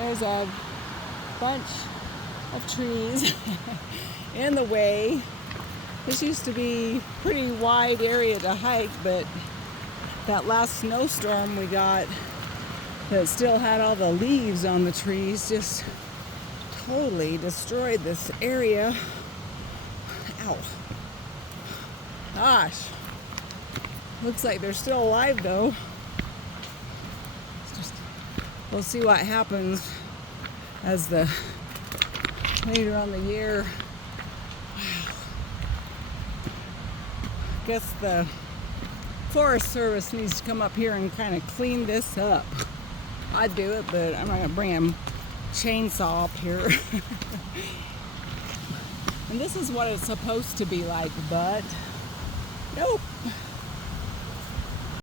There's a bunch of trees in the way. This used to be a pretty wide area to hike, but that last snowstorm we got that still had all the leaves on the trees just totally destroyed this area. Ow. Gosh. Looks like they're still alive though. We'll see what happens as the later on the year. Wow. I guess the Forest Service needs to come up here and kind of clean this up. I'd do it, but I'm not gonna bring a chainsaw up here. And this is what it's supposed to be like, but nope.